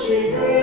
是你